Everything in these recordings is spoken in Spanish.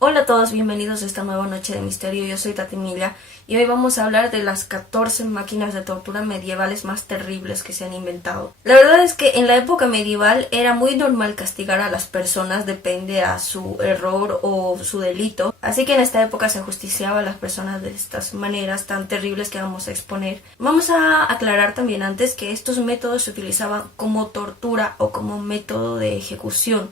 Hola a todos, bienvenidos a esta nueva noche de misterio. Yo soy Tati Milla y hoy vamos a hablar de las 14 máquinas de tortura medievales más terribles que se han inventado. La verdad es que en la época medieval era muy normal castigar a las personas, depende a su error o su delito. Así que en esta época se ajusticiaba a las personas de estas maneras tan terribles que vamos a exponer. Vamos a aclarar también antes que estos métodos se utilizaban como tortura o como método de ejecución,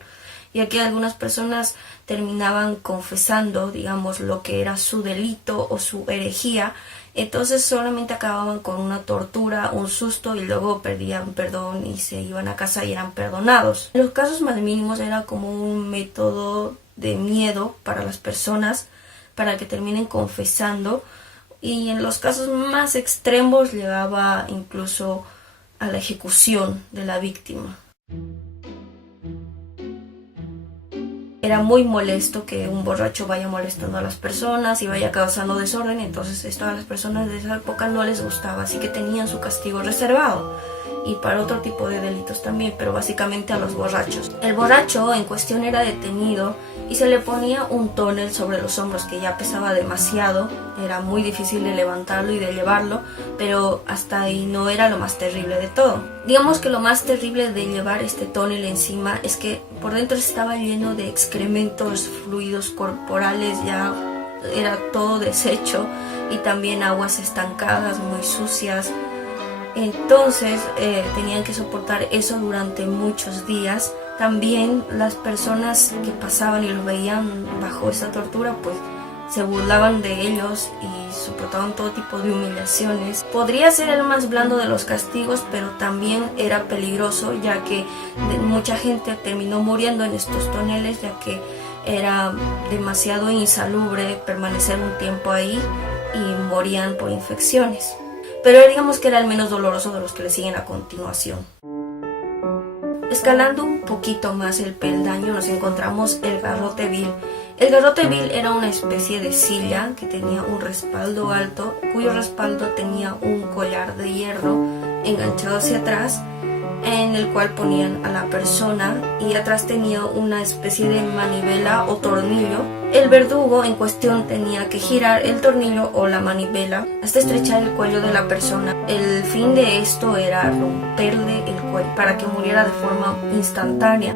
ya que algunas personas terminaban confesando, digamos, lo que era su delito o su herejía, entonces solamente acababan con una tortura, un susto y luego perdían perdón y se iban a casa y eran perdonados. En los casos más mínimos era como un método de miedo para las personas, para que terminen confesando, y en los casos más extremos llegaba incluso a la ejecución de la víctima. Era muy molesto que un borracho vaya molestando a las personas y vaya causando desorden, entonces esto a las personas de esa época no les gustaba, así que tenían su castigo reservado. Y para otro tipo de delitos también, pero básicamente a los borrachos. El borracho en cuestión era detenido y se le ponía un tonel sobre los hombros que ya pesaba demasiado, era muy difícil de levantarlo y de llevarlo, pero hasta ahí no era lo más terrible de todo. Digamos que lo más terrible de llevar este tonel encima es que por dentro estaba lleno de excrementos, fluidos corporales, ya era todo deshecho, y también aguas estancadas, muy sucias. Entonces tenían que soportar eso durante muchos días. También las personas que pasaban y los veían bajo esa tortura pues se burlaban de ellos y soportaban todo tipo de humillaciones. Podría ser el más blando de los castigos, pero también era peligroso, ya que mucha gente terminó muriendo en estos toneles, ya que era demasiado insalubre permanecer un tiempo ahí y morían por infecciones. Pero digamos que era el menos doloroso de los que le siguen a continuación. Escalando un poquito más el peldaño nos encontramos el garrote vil. El garrote vil era una especie de silla que tenía un respaldo alto, cuyo respaldo tenía un collar de hierro enganchado hacia atrás, en el cual ponían a la persona, y atrás tenía una especie de manivela o tornillo. El verdugo en cuestión tenía que girar el tornillo o la manivela hasta estrechar el cuello de la persona. El fin de esto era romperle el cuello para que muriera de forma instantánea.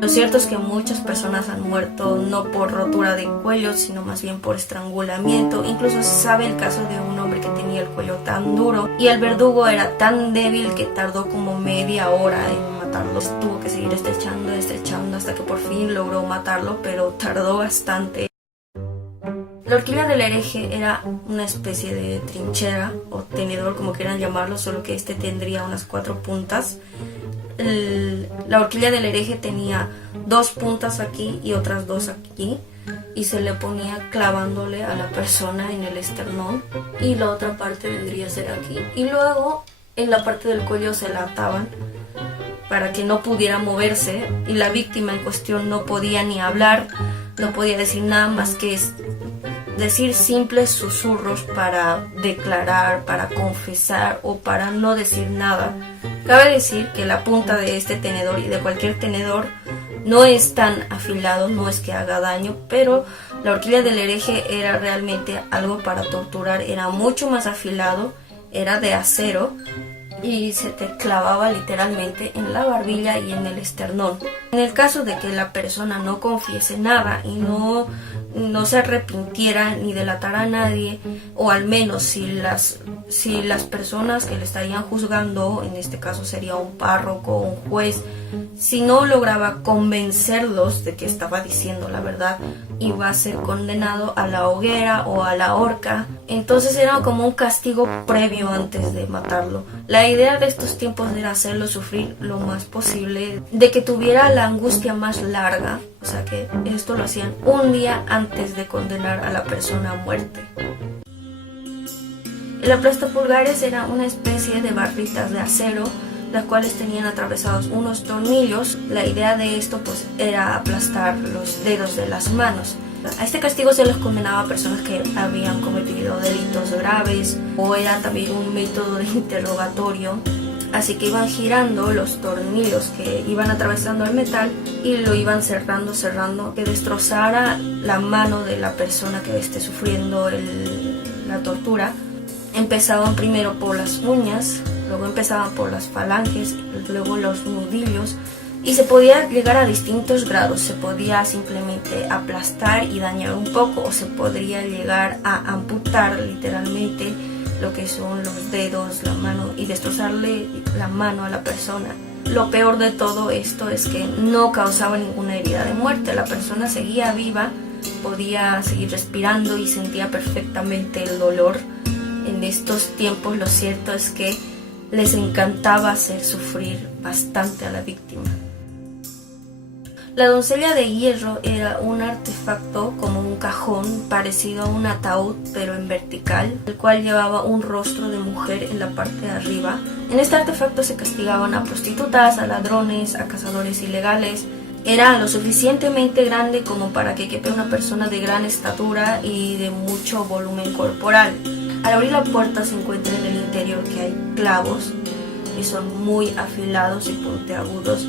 Lo cierto es que muchas personas han muerto no por rotura de cuello, sino más bien por estrangulamiento. Incluso se sabe el caso de un hombre que tenía el cuello tan duro y el verdugo era tan débil que tardó como media hora en matarlo. Tuvo que seguir estrechando hasta que por fin logró matarlo, pero tardó bastante. La horquilla del hereje era una especie de trinchera o tenedor, como quieran llamarlo, solo que este tendría unas 4 puntas. La horquilla del hereje tenía 2 puntas aquí y otras 2 aquí, y se le ponía clavándole a la persona en el esternón, y la otra parte vendría a ser aquí, y luego en la parte del cuello se la ataban para que no pudiera moverse, y la víctima en cuestión no podía ni hablar, no podía decir nada más que decir simples susurros para declarar, para confesar o para no decir nada. Cabe decir que la punta de este tenedor y de cualquier tenedor no es tan afilado, no es que haga daño, pero la horquilla del hereje era realmente algo para torturar, era mucho más afilado, era de acero y se te clavaba literalmente en la barbilla y en el esternón. En el caso de que la persona no confiese nada y no se arrepintiera ni delatara a nadie, o al menos si las personas que le estarían juzgando, en este caso sería un párroco o un juez, si no lograba convencerlos de que estaba diciendo la verdad, iba a ser condenado a la hoguera o a la horca. Entonces era como un castigo previo antes de matarlo. La idea de estos tiempos era hacerlo sufrir lo más posible, de que tuviera la angustia más larga, o sea que esto lo hacían un día antes de condenar a la persona a muerte. El aplastapulgares era una especie de barritas de acero, las cuales tenían atravesados unos tornillos. La idea de esto pues era aplastar los dedos de las manos. A este castigo se les condenaba a personas que habían cometido delitos graves, o era también un método de interrogatorio Así que iban girando los tornillos que iban atravesando el metal y lo iban cerrando, que destrozara la mano de la persona que esté sufriendo la tortura. Empezaban primero por las uñas, luego empezaban por las falanges, luego los nudillos, y se podía llegar a distintos grados. Se podía simplemente aplastar y dañar un poco, o se podría llegar a amputar literalmente lo que son los dedos, la mano, y destrozarle la mano a la persona. Lo peor de todo esto es que no causaba ninguna herida de muerte. La persona seguía viva, podía seguir respirando y sentía perfectamente el dolor. En estos tiempos lo cierto es que les encantaba hacer sufrir bastante a la víctima. La doncella de hierro era un artefacto como un cajón parecido a un ataúd pero en vertical, el cual llevaba un rostro de mujer en la parte de arriba. En este artefacto se castigaban a prostitutas, a ladrones, a cazadores ilegales. Era lo suficientemente grande como para que quepa una persona de gran estatura y de mucho volumen corporal. Al abrir la puerta se encuentra en el interior que hay clavos que son muy afilados y puntiagudos.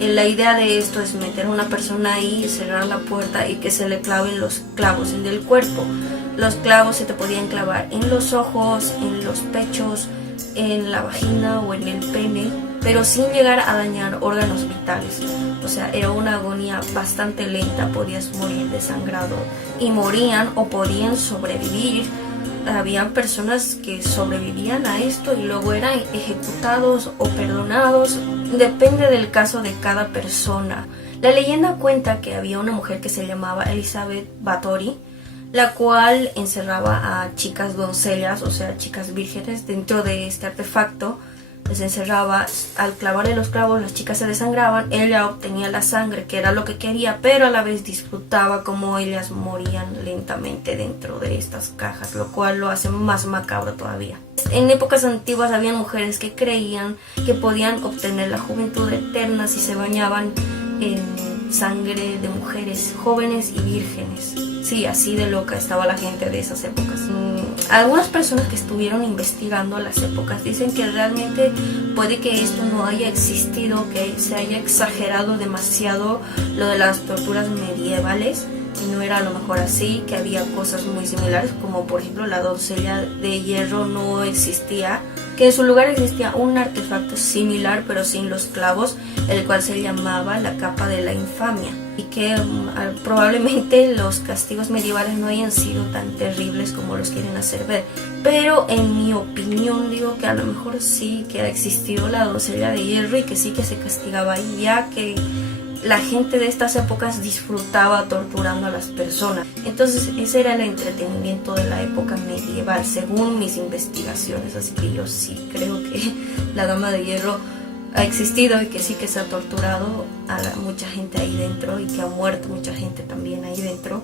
La idea de esto es meter a una persona ahí, cerrar la puerta y que se le claven los clavos en el cuerpo. Los clavos se te podían clavar en los ojos, en los pechos, en la vagina o en el pene, pero sin llegar a dañar órganos vitales. O sea, era una agonía bastante lenta, podías morir desangrado y morían o podían sobrevivir. Había personas que sobrevivían a esto y luego eran ejecutados o perdonados. Depende del caso de cada persona. La leyenda cuenta que había una mujer que se llamaba Elizabeth Bathory, la cual encerraba a chicas doncellas, o sea, chicas vírgenes, dentro de este artefacto. Les encerraba, al clavarle los clavos las chicas se desangraban, ella obtenía la sangre que era lo que quería, pero a la vez disfrutaba como ellas morían lentamente dentro de estas cajas, lo cual lo hace más macabro todavía. En épocas antiguas había mujeres que creían que podían obtener la juventud eterna si se bañaban en sangre de mujeres jóvenes y vírgenes. Sí, así de loca estaba la gente de esas épocas. Algunas personas que estuvieron investigando las épocas dicen que realmente puede que esto no haya existido, que se haya exagerado demasiado lo de las torturas medievales, que no era a lo mejor así, que había cosas muy similares, como por ejemplo la doncella de hierro no existía, que en su lugar existía un artefacto similar pero sin los clavos, el cual se llamaba la capa de la infamia, y que probablemente los castigos medievales no hayan sido tan terribles como los quieren hacer ver. Pero en mi opinión digo que a lo mejor sí que ha existido la doncella de hierro y que sí que se castigaba ahí, ya que la gente de estas épocas disfrutaba torturando a las personas. Entonces ese era el entretenimiento de la época medieval, según mis investigaciones. Así que yo sí creo que la dama de hierro ha existido y que sí que se ha torturado a mucha gente ahí dentro y que ha muerto mucha gente también ahí dentro.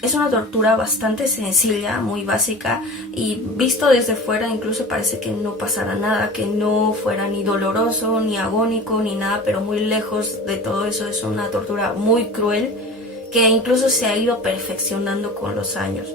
Es una tortura bastante sencilla, muy básica, y visto desde fuera incluso parece que no pasara nada, que no fuera ni doloroso, ni agónico, ni nada, pero muy lejos de todo eso. Es una tortura muy cruel que incluso se ha ido perfeccionando con los años.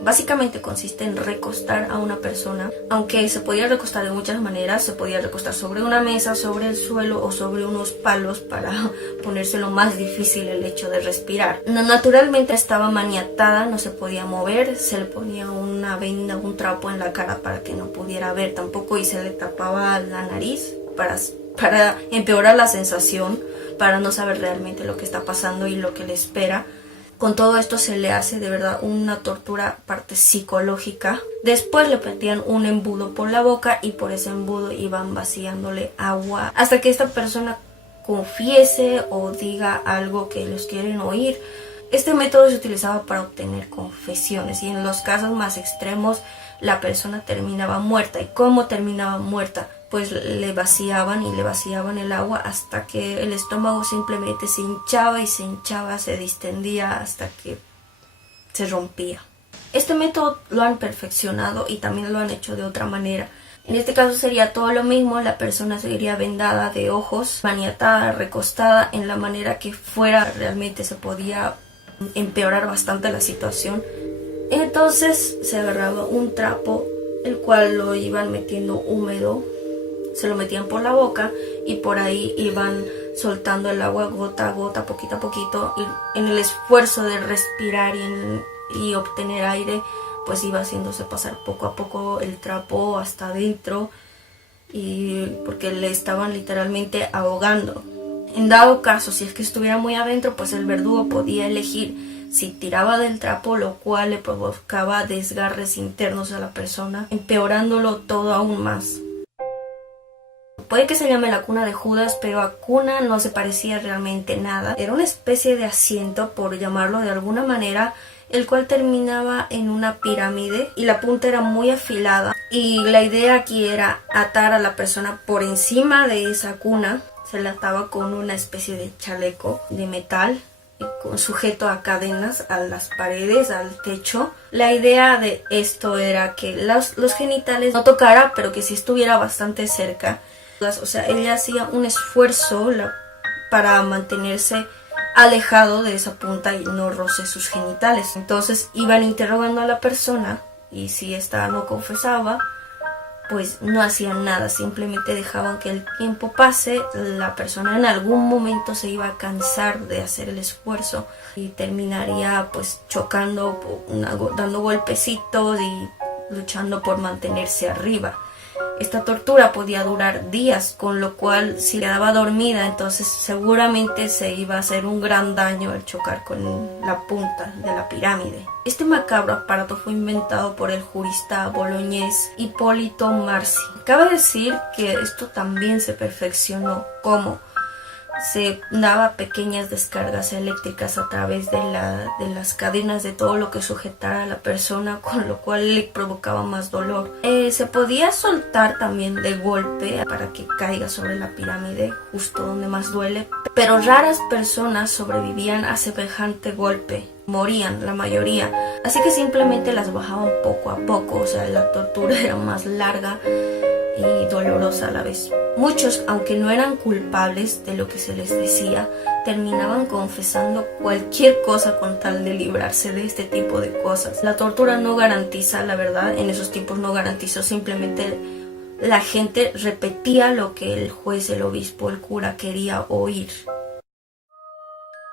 Básicamente consiste en recostar a una persona, aunque se podía recostar de muchas maneras. Se podía recostar sobre una mesa, sobre el suelo o sobre unos palos para ponérselo más difícil el hecho de respirar. Naturalmente estaba maniatada, no se podía mover, se le ponía una venda, un trapo en la cara para que no pudiera ver tampoco, y se le tapaba la nariz para empeorar la sensación, para no saber realmente lo que está pasando y lo que le espera. Con todo esto se le hace de verdad una tortura parte psicológica. Después le metían un embudo por la boca y por ese embudo iban vaciándole agua hasta que esta persona confiese o diga algo que ellos quieren oír. Este método se utilizaba para obtener confesiones y en los casos más extremos la persona terminaba muerta. ¿Y cómo terminaba muerta? Pues le vaciaban el agua hasta que el estómago simplemente se hinchaba y se hinchaba, se distendía hasta que se rompía. Este método lo han perfeccionado y también lo han hecho de otra manera. En este caso sería todo lo mismo, la persona seguiría vendada de ojos, maniatada, recostada, en la manera que fuera. Realmente se podía empeorar bastante la situación. Entonces se agarraba un trapo el cual lo iban metiendo húmedo, se lo metían por la boca y por ahí iban soltando el agua gota a gota, poquito a poquito, y en el esfuerzo de respirar y obtener aire, pues iba haciéndose pasar poco a poco el trapo hasta adentro, y porque le estaban literalmente ahogando. En dado caso, si es que estuviera muy adentro, pues el verdugo podía elegir si tiraba del trapo, lo cual le provocaba desgarres internos a la persona, empeorándolo todo aún más. Puede que se llame la cuna de Judas, pero a cuna no se parecía realmente nada. Era una especie de asiento, por llamarlo de alguna manera, el cual terminaba en una pirámide y la punta era muy afilada. Y la idea aquí era atar a la persona por encima de esa cuna. Se la ataba con una especie de chaleco de metal sujeto a cadenas a las paredes, al techo. La idea de esto era que los genitales no tocara, pero que sí estuviera bastante cerca. O sea, ella hacía un esfuerzo para mantenerse alejado de esa punta y no roce sus genitales. Entonces iban interrogando a la persona y si ésta no confesaba, pues no hacían nada, simplemente dejaban que el tiempo pase. La persona en algún momento se iba a cansar de hacer el esfuerzo y terminaría pues chocando, dando golpecitos y luchando por mantenerse arriba. Esta tortura podía durar días, con lo cual si quedaba dormida, entonces seguramente se iba a hacer un gran daño al chocar con la punta de la pirámide. Este macabro aparato fue inventado por el jurista boloñés Hipólito Marci. Cabe decir que esto también se perfeccionó. ¿Cómo? Se daba pequeñas descargas eléctricas a través de las cadenas de todo lo que sujetara a la persona, con lo cual le provocaba más dolor. Se podía soltar también de golpe para que caiga sobre la pirámide, justo donde más duele, pero raras personas sobrevivían a semejante golpe. Morían la mayoría, así que simplemente las bajaban poco a poco. O sea, la tortura era más larga y dolorosa a la vez. Muchos, aunque no eran culpables de lo que se les decía, terminaban confesando cualquier cosa con tal de librarse de este tipo de cosas. La tortura no garantiza la verdad, en esos tiempos no garantizó, simplemente la gente repetía lo que el juez, el obispo, el cura quería oír.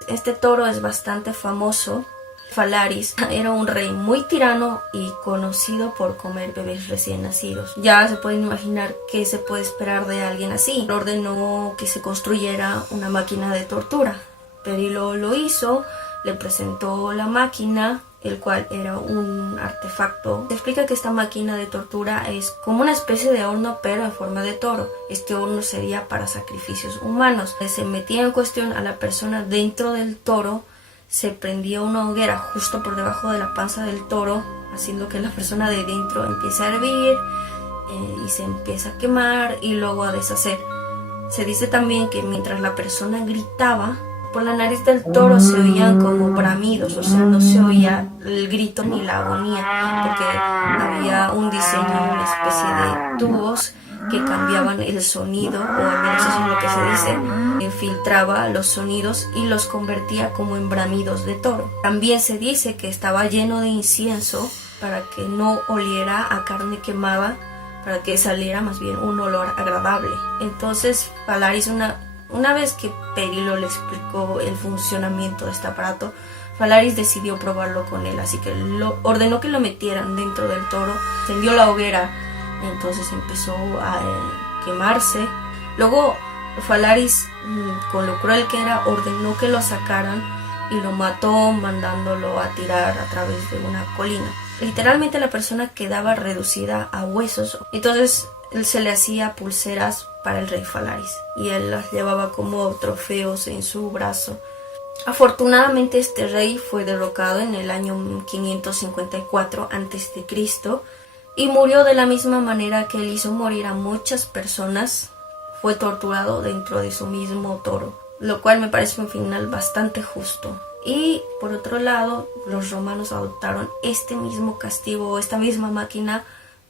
Este toro es bastante famoso. Falaris era un rey muy tirano y conocido por comer bebés recién nacidos. Ya se pueden imaginar qué se puede esperar de alguien así. Ordenó que se construyera una máquina de tortura. Perilo lo hizo, le presentó la máquina, el cual era un artefacto. Se explica que esta máquina de tortura es como una especie de horno, pero en forma de toro. Este horno sería para sacrificios humanos. Se metía en cuestión a la persona dentro del toro, se prendía una hoguera justo por debajo de la panza del toro, haciendo que la persona de dentro empiece a hervir y se empieza a quemar y luego a deshacer. Se dice también que mientras la persona gritaba, por la nariz del toro se oían como bramidos, o sea, no se oía el grito ni la agonía, porque había un diseño, una especie de tubos que cambiaban el sonido, o al menos eso es lo que se dice, filtraba los sonidos y los convertía como en bramidos de toro. También se dice que estaba lleno de incienso para que no oliera a carne quemada, para que saliera más bien un olor agradable. Entonces Falaris, una vez que Perilo le explicó el funcionamiento de este aparato, Falaris decidió probarlo con él, así que ordenó que lo metieran dentro del toro, encendió la hoguera, entonces empezó a quemarse. Luego Falaris, con lo cruel que era, ordenó que lo sacaran y lo mató mandándolo a tirar a través de una colina. Literalmente la persona quedaba reducida a huesos. Entonces él se le hacía pulseras para el rey Falaris y él las llevaba como trofeos en su brazo. Afortunadamente este rey fue derrocado en el año 554 a.C. y murió de la misma manera que él hizo morir a muchas personas. Fue torturado dentro de su mismo toro, lo cual me parece un final bastante justo. Y por otro lado, los romanos adoptaron este mismo castigo, esta misma máquina,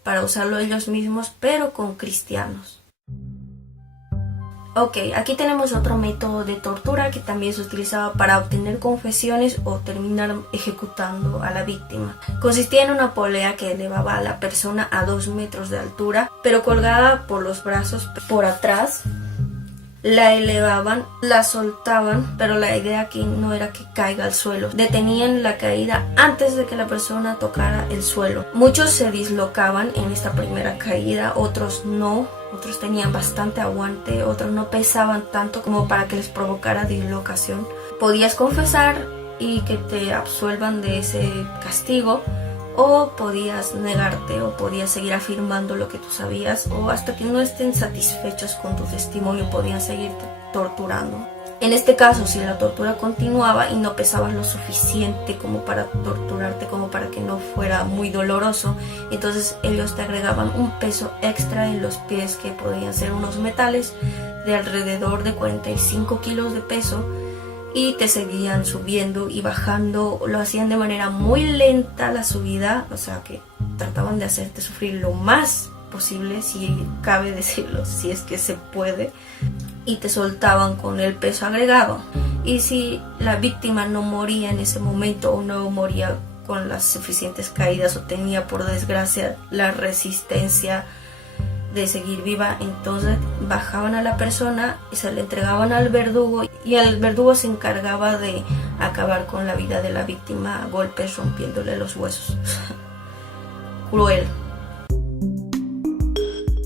para usarlo ellos mismos, pero con cristianos. Ok, aquí tenemos otro método de tortura que también se utilizaba para obtener confesiones o terminar ejecutando a la víctima. Consistía en una polea que elevaba a la persona a 2 metros de altura, pero colgada por los brazos por atrás. La elevaban, la soltaban, pero la idea aquí no era que caiga al suelo. Detenían la caída antes de que la persona tocara el suelo. Muchos se dislocaban en esta primera caída, otros no. Otros tenían bastante aguante, otros no pesaban tanto como para que les provocara dislocación. Podías confesar y que te absuelvan de ese castigo, o podías negarte, o podías seguir afirmando lo que tú sabías, o hasta que no estén satisfechos con tu testimonio podían seguirte torturando. En este caso, si la tortura continuaba y no pesabas lo suficiente como para torturarte, como para que no fuera muy doloroso, entonces ellos te agregaban un peso extra en los pies, que podían ser unos metales de alrededor de 45 kilos de peso, y te seguían subiendo y bajando. Lo hacían de manera muy lenta la subida, o sea que trataban de hacerte sufrir lo más posible, si cabe decirlo, si es que se puede, y te soltaban con el peso agregado. Y si la víctima no moría en ese momento, o no moría con las suficientes caídas, o tenía por desgracia la resistencia de seguir viva, entonces bajaban a la persona y se le entregaban al verdugo, y el verdugo se encargaba de acabar con la vida de la víctima a golpes, rompiéndole los huesos. Cruel.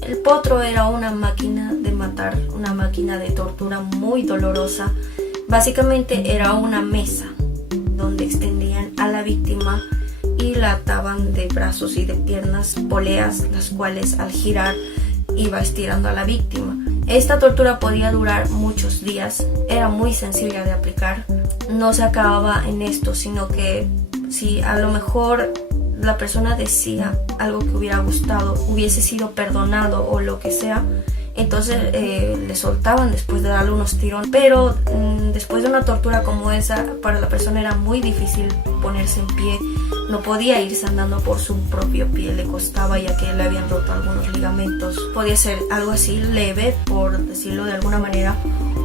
El potro era una máquina de matar, una máquina de tortura muy dolorosa. Básicamente era una mesa donde extendían a la víctima y la ataban de brazos y de piernas, poleas, las cuales al girar iba estirando a la víctima. Esta tortura podía durar muchos días, era muy sencilla de aplicar, no se acababa en esto, sino que si a lo mejor la persona decía algo que hubiera gustado, hubiese sido perdonado o lo que sea, entonces le soltaban después de darle unos tirones. Pero después de una tortura como esa, para la persona era muy difícil ponerse en pie, no podía irse andando por su propio pie, le costaba, ya que le habían roto algunos ligamentos. Podía ser algo así leve, por decirlo de alguna manera,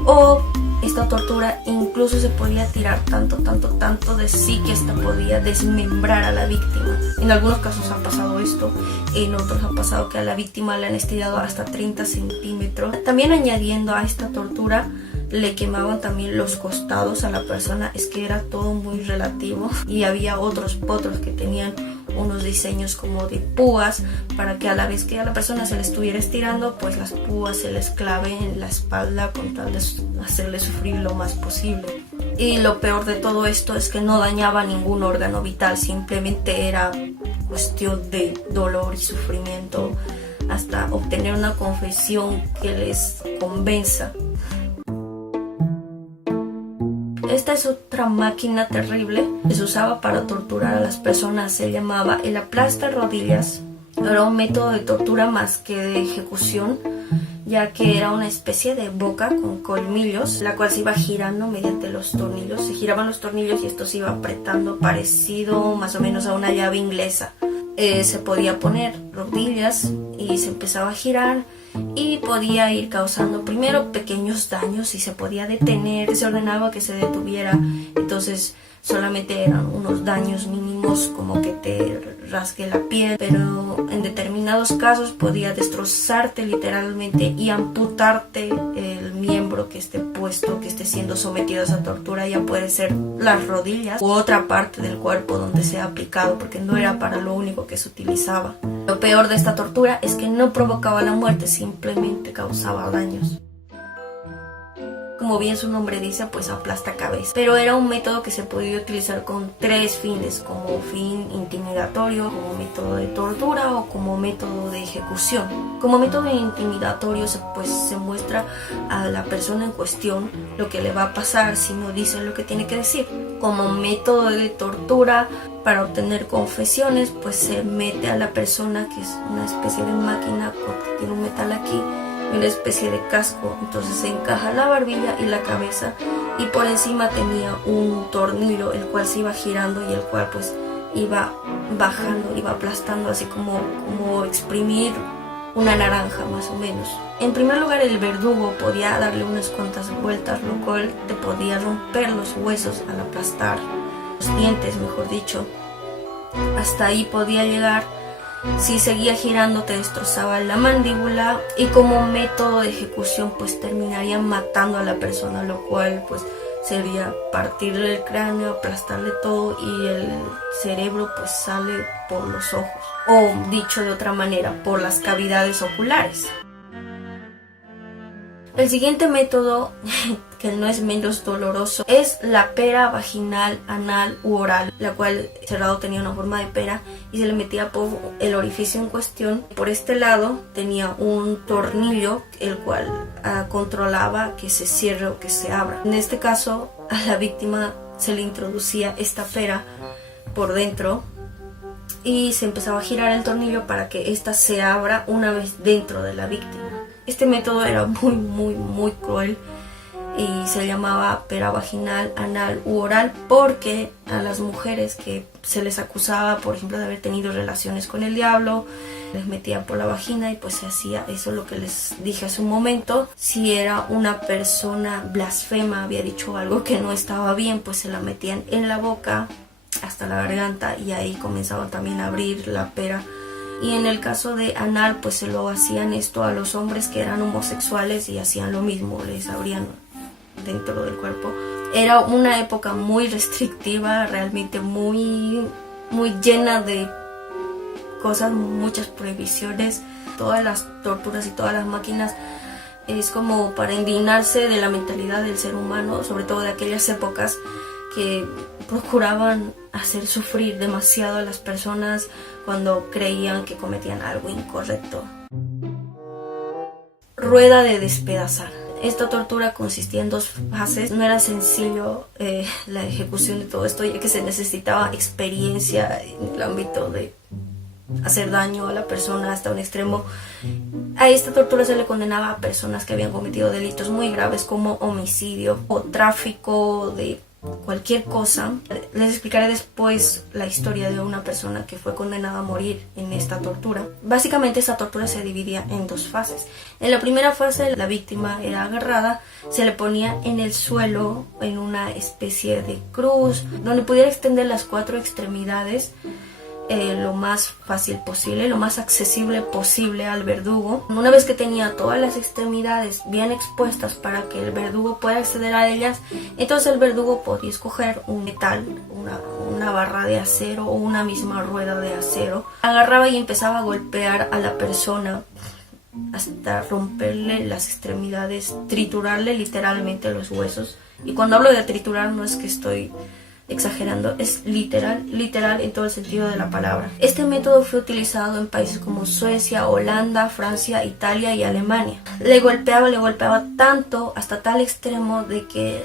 o esta tortura incluso se podía tirar tanto de sí que esta podía desmembrar a la víctima. En algunos casos ha pasado esto, en otros ha pasado que a la víctima le han estirado hasta 30 centímetros. También añadiendo a esta tortura, le quemaban también los costados a la persona. Es que era todo muy relativo, y había otros potros que tenían unos diseños como de púas, para que a la vez que a la persona se le estuviera estirando, pues las púas se les claven en la espalda con tal de hacerle sufrir lo más posible. Y lo peor de todo esto es que no dañaba ningún órgano vital, simplemente era cuestión de dolor y sufrimiento hasta obtener una confesión que les convenza. Esta es otra máquina terrible que se usaba para torturar a las personas. Se llamaba el aplaste rodillas. Era un método de tortura más que de ejecución, ya que era una especie de boca con colmillos, la cual se iba girando mediante los tornillos. Se giraban los tornillos y esto se iba apretando, parecido más o menos a una llave inglesa. Se podía poner rodillas y se empezaba a girar, y podía ir causando primero pequeños daños y se podía detener, se ordenaba que se detuviera, entonces solamente eran unos daños mínimos como que te rasgue la piel, pero en determinados casos podía destrozarte literalmente y amputarte el miembro que esté puesto, que esté siendo sometido a esa tortura. Ya puede ser las rodillas u otra parte del cuerpo donde sea aplicado, porque no era para lo único que se utilizaba. Lo peor de esta tortura es que no provocaba la muerte, simplemente causaba daños. Como bien su nombre dice, pues aplasta cabeza. Pero era un método que se podía utilizar con 3 fines, como fin intimidatorio, como método de tortura o como método de ejecución. Como método intimidatorio se muestra a la persona en cuestión lo que le va a pasar si no dice lo que tiene que decir. Como método de tortura, para obtener confesiones, pues se mete a la persona, que es una especie de máquina que tiene un metal aquí, una especie de casco, entonces se encaja la barbilla y la cabeza, y por encima tenía un tornillo el cual se iba girando y el cual pues iba bajando, iba aplastando, así como exprimir una naranja más o menos. En primer lugar, el verdugo podía darle unas cuantas vueltas, lo cual te podía romper los huesos al aplastar, los dientes mejor dicho. Hasta ahí podía llegar. Si seguía girando te destrozaba la mandíbula y como método de ejecución pues terminaría matando a la persona, lo cual pues sería partirle el cráneo, aplastarle todo y el cerebro pues sale por los ojos, o dicho de otra manera, por las cavidades oculares. El siguiente método, que no es menos doloroso, es la pera vaginal, anal u oral, la cual cerrado tenía una forma de pera y se le metía por el orificio en cuestión. Por este lado tenía un tornillo, el cual controlaba que se cierre o que se abra. En este caso, a la víctima se le introducía esta pera por dentro y se empezaba a girar el tornillo para que ésta se abra una vez dentro de la víctima. Este método era muy cruel y se llamaba pera vaginal, anal u oral porque a las mujeres que se les acusaba, por ejemplo, de haber tenido relaciones con el diablo, les metían por la vagina y pues se hacía eso, lo que les dije hace un momento. Si era una persona blasfema, había dicho algo que no estaba bien, pues se la metían en la boca hasta la garganta y ahí comenzaban también a abrir la pera. Y en el caso de anal pues se lo hacían esto a los hombres que eran homosexuales y hacían lo mismo, les abrían dentro del cuerpo. Era una época muy restrictiva, realmente muy llena de cosas, muchas prohibiciones. Todas las torturas y todas las máquinas es como para indignarse de la mentalidad del ser humano, sobre todo de aquellas épocas que procuraban hacer sufrir demasiado a las personas cuando creían que cometían algo incorrecto. Rueda de despedazar. Esta tortura consistía en 2 fases. No era sencillo la ejecución de todo esto, ya que se necesitaba experiencia en el ámbito de hacer daño a la persona hasta un extremo. A esta tortura se le condenaba a personas que habían cometido delitos muy graves como homicidio o tráfico de cualquier cosa. Les explicaré después la historia de una persona que fue condenada a morir en esta tortura. Básicamente esta tortura se dividía en 2 fases. En la primera fase la víctima era agarrada, se le ponía en el suelo en una especie de cruz donde pudiera extender las 4 extremidades lo más fácil posible, lo más accesible posible al verdugo. Una vez que tenía todas las extremidades bien expuestas para que el verdugo pueda acceder a ellas, entonces el verdugo podía escoger un metal, una barra de acero o una misma rueda de acero. Agarraba y empezaba a golpear a la persona hasta romperle las extremidades, triturarle literalmente los huesos. Y cuando hablo de triturar no es que estoy exagerando, es literal en todo el sentido de la palabra. Este método fue utilizado en países como Suecia, Holanda, Francia, Italia y Alemania. Le golpeaba tanto, hasta tal extremo de que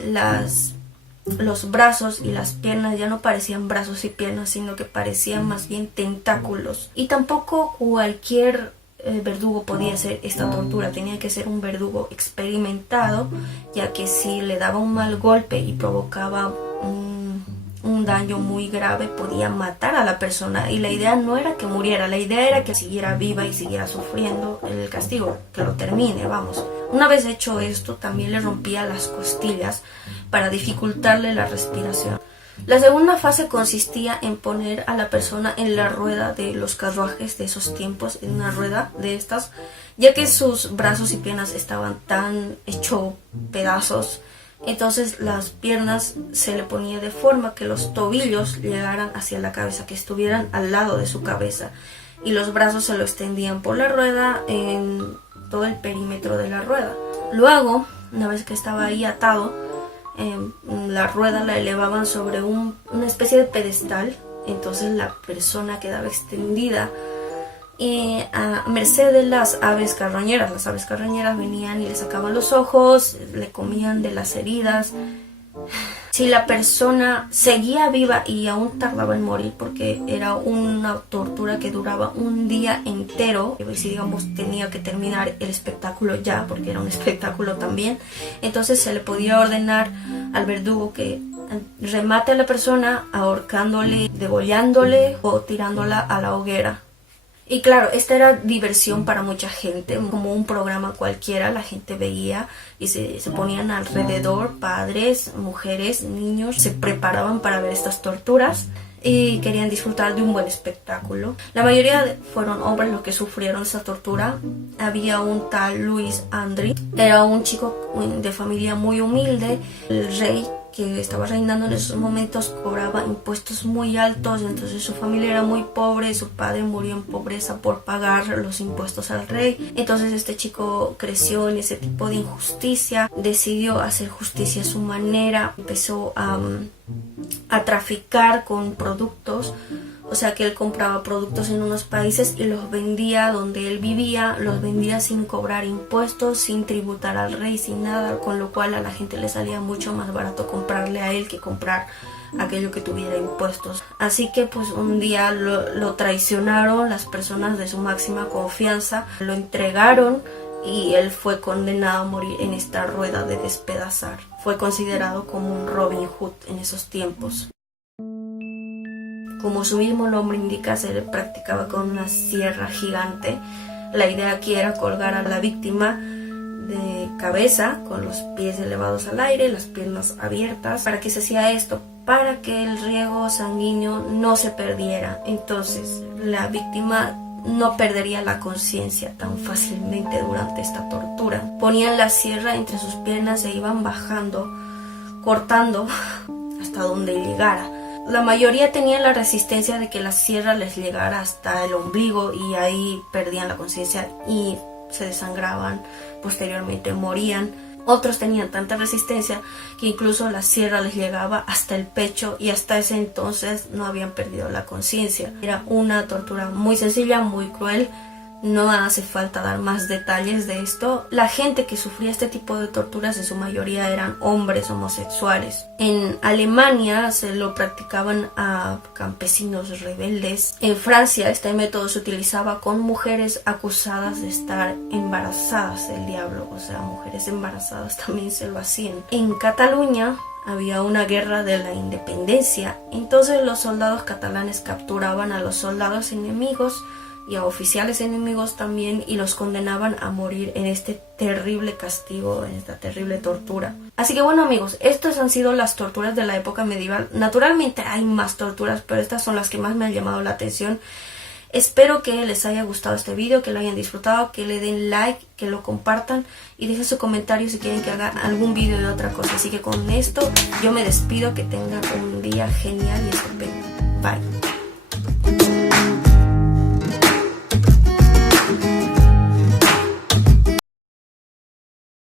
los brazos y las piernas ya no parecían brazos y piernas, sino que parecían más bien tentáculos. Y tampoco cualquier verdugo podía hacer esta tortura, tenía que ser un verdugo experimentado, ya que si le daba un mal golpe y provocaba un daño muy grave, podía matar a la persona. Y la idea no era que muriera, la idea era que siguiera viva y siguiera sufriendo el castigo, que lo termine, vamos. Una vez hecho esto, también le rompía las costillas para dificultarle la respiración. La segunda fase consistía en poner a la persona en la rueda de los carruajes de esos tiempos, en una rueda de estas, ya que sus brazos y piernas estaban tan hechos pedazos. Entonces las piernas se le ponía de forma que los tobillos llegaran hacia la cabeza, que estuvieran al lado de su cabeza, y los brazos se lo extendían por la rueda en todo el perímetro de la rueda. Luego, una vez que estaba ahí atado, la rueda la elevaban sobre una especie de pedestal. Entonces la persona quedaba extendida a merced de las aves carroñeras. Las aves carroñeras venían y le sacaban los ojos, le comían de las heridas. Si la persona seguía viva y aún tardaba en morir, porque era una tortura que duraba un día entero, y si digamos tenía que terminar el espectáculo ya, porque era un espectáculo también, entonces se le podía ordenar al verdugo que remate a la persona ahorcándole, degollándole o tirándola a la hoguera. Y claro, esta era diversión para mucha gente, como un programa cualquiera, la gente veía y se ponían alrededor, padres, mujeres, niños, se preparaban para ver estas torturas y querían disfrutar de un buen espectáculo. La mayoría fueron hombres los que sufrieron esa tortura. Había un tal Louis Andry, era un chico de familia muy humilde. El rey que estaba reinando en esos momentos cobraba impuestos muy altos, entonces su familia era muy pobre, su padre murió en pobreza por pagar los impuestos al rey. Entonces este chico creció en ese tipo de injusticia, decidió hacer justicia a su manera, empezó a traficar con productos. O sea que él compraba productos en unos países y los vendía donde él vivía, los vendía sin cobrar impuestos, sin tributar al rey, sin nada, con lo cual a la gente le salía mucho más barato comprarle a él que comprar aquello que tuviera impuestos. Así que pues un día lo traicionaron las personas de su máxima confianza, lo entregaron y él fue condenado a morir en esta rueda de despedazar. Fue considerado como un Robin Hood en esos tiempos. Como su mismo nombre indica, se le practicaba con una sierra gigante. La idea aquí era colgar a la víctima de cabeza, con los pies elevados al aire, las piernas abiertas. ¿Para qué se hacía esto? Para que el riego sanguíneo no se perdiera. Entonces, la víctima no perdería la conciencia tan fácilmente durante esta tortura. Ponían la sierra entre sus piernas e iban bajando, cortando hasta donde llegara. La mayoría tenían la resistencia de que la sierra les llegara hasta el ombligo y ahí perdían la conciencia y se desangraban, posteriormente morían. Otros tenían tanta resistencia que incluso la sierra les llegaba hasta el pecho y hasta ese entonces no habían perdido la conciencia. Era una tortura muy sencilla, muy cruel. No hace falta dar más detalles de esto. La gente que sufría este tipo de torturas en su mayoría eran hombres homosexuales. En Alemania se lo practicaban a campesinos rebeldes. En Francia este método se utilizaba con mujeres acusadas de estar embarazadas del diablo. O sea, mujeres embarazadas también se lo hacían. En Cataluña había una guerra de la independencia. Entonces los soldados catalanes capturaban a los soldados enemigos y a oficiales enemigos también y los condenaban a morir en este terrible castigo, en esta terrible tortura. Así que bueno amigos, estas han sido las torturas de la época medieval. Naturalmente hay más torturas, pero estas son las que más me han llamado la atención. Espero que les haya gustado este video, que lo hayan disfrutado, que le den like, que lo compartan y dejen su comentario si quieren que haga algún video de otra cosa. Así que con esto yo me despido, que tengan un día genial y estupendo. Bye.